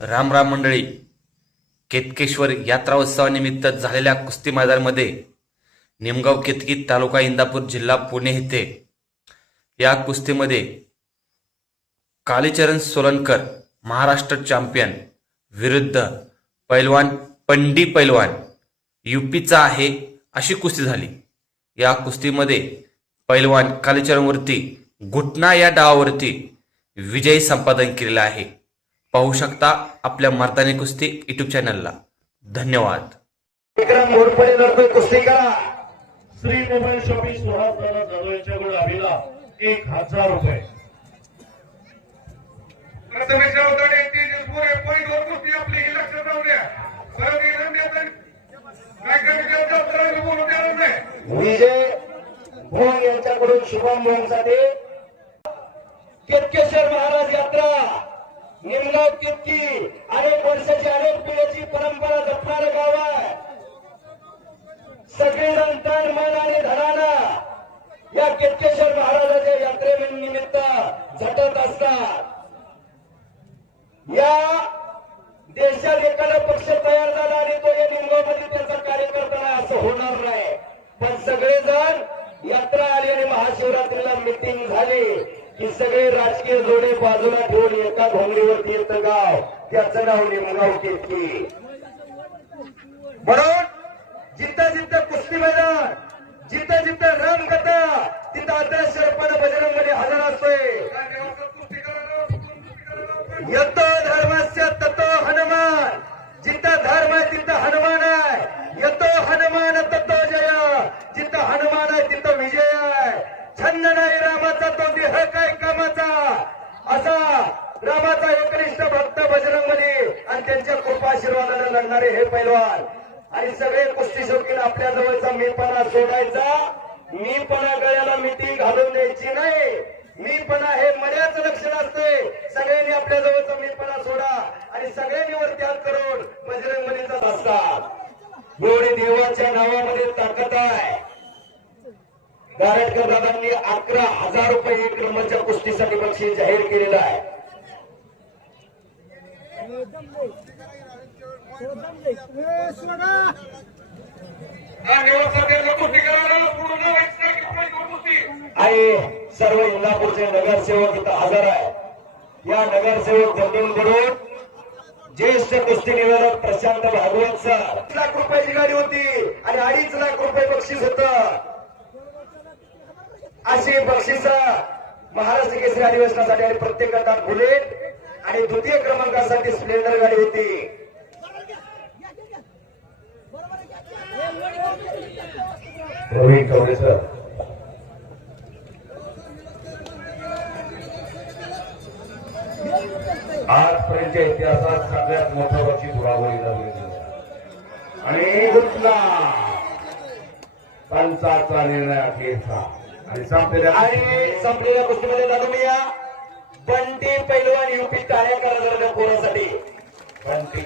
राम राम मंडळी. केतकेश्वर यात्रा उत्सवानिमित्त झालेल्या कुस्ती मैदानामध्ये निमगाव केतकी तालुका इंदापूर जिल्हा पुणे येथे या कुस्तीमध्ये कालीचरण सोलनकर महाराष्ट्र चॅम्पियन विरुद्ध पैलवान पंडी पैलवान यूपीचा आहे अशी कुस्ती झाली. या कुस्तीमध्ये पैलवान कालीचरणवरती घुटना या डावावरती विजय संपादन केलेला आहे. पाहू शकता आपल्या मर्दानी कुस्ती युट्यूब चॅनलला. धन्यवाद. विक्रम घोरपडे लढतोय कुस्ती करा. श्री मोबाईल शॉपिंग सुहास दादा जाधव यांच्याकडे आलेला 1000 रुपये. विजय भोंग यांच्याकडून शुभम भोंगसाठी केतकेश्वर महाराज यात्रा निमगाव केतकी अनेक वर्षाची अनेक पिढ्याची परंपरा जपणारं गाव आहे. सगळेजण तन मन आणि धनानं या केतकेश्वर महाराजाच्या यात्रेनिमित्त झटत असतात. या देशात एखादा पक्ष तयार झाला आणि तो या निमगावमध्ये त्याचा कार्यकर्ता नाही असं होणार नाही. पण सगळेजण यात्रा आली आणि महाशिवरात्रीला मिटिंग झाली की सगळे राजकीय जोडे बाजूला ठेवून एका घोंगडीवरती येतं गाव, त्याचं नाव निमगाव केतकी. म्हणून जिथं जिथं कुस्ती मैदान, जिथं जिथं रामकथा, तिथं आता शरपण बजरंगमध्ये हजर असतोय. यतो धर्मस्य ततो हनुमान, जिथं धर्म आहे तिथं हनुमान आहे. यतो हनुमान ततो जय, जिथं हनुमान आहे तिथं विजय आहे. छंद नाही रामाचा तो देह काय कामाचा, असा रामाचा एकनिष्ठ भक्त बजरंगबली आणि त्यांच्या कृपा आशीर्वादाने लढणारे हे पैलवान. आणि सगळे कुस्ती शौकीन आपल्या जवळचा मीपणा सोडायचा. मीपणा गळ्याला मिठी घालून द्यायची नाही. मीपणा हे मर्याचं लक्षण असते. सगळ्यांनी आपल्या जवळचा मीपणा सोडा आणि सगळ्यांनी वर त्याग करून बजरंगबलीचा असतात. एवढी देवाच्या नावामध्ये ताकद आहे. गारटकर दादांनी 11,000 रुपये 1 नंबरच्या कुस्तीसाठी बक्षीस जाहीर केलेलं आहे. आणि सर्व इंदापूरचे नगरसेवक इथं हजर आहे. या नगरसेवक जमीनकडून ज्येष्ठ कुस्ती निवेदक प्रशांत भागवत सर 1 लाख रुपयाची गाडी होती आणि 2.5 लाख रुपये बक्षीस होतं. अशी बक्षीस महाराष्ट्र केसरी अधिवेशनासाठी आणि प्रत्येक गटात बुलेट आणि द्वितीय क्रमांकासाठी स्प्लेंडर गाडी होती. आजपर्यंतच्या इतिहासात सगळ्यात मोठा बक्षीस उडावली आणि गुंतला पंचाचा निर्णय अखेरचा. आणि संपलेल्या कुस्तीमध्ये दादूमिया बंटी पैलवान यूपी टाळ्या करा जरा कोणासाठी. बंटी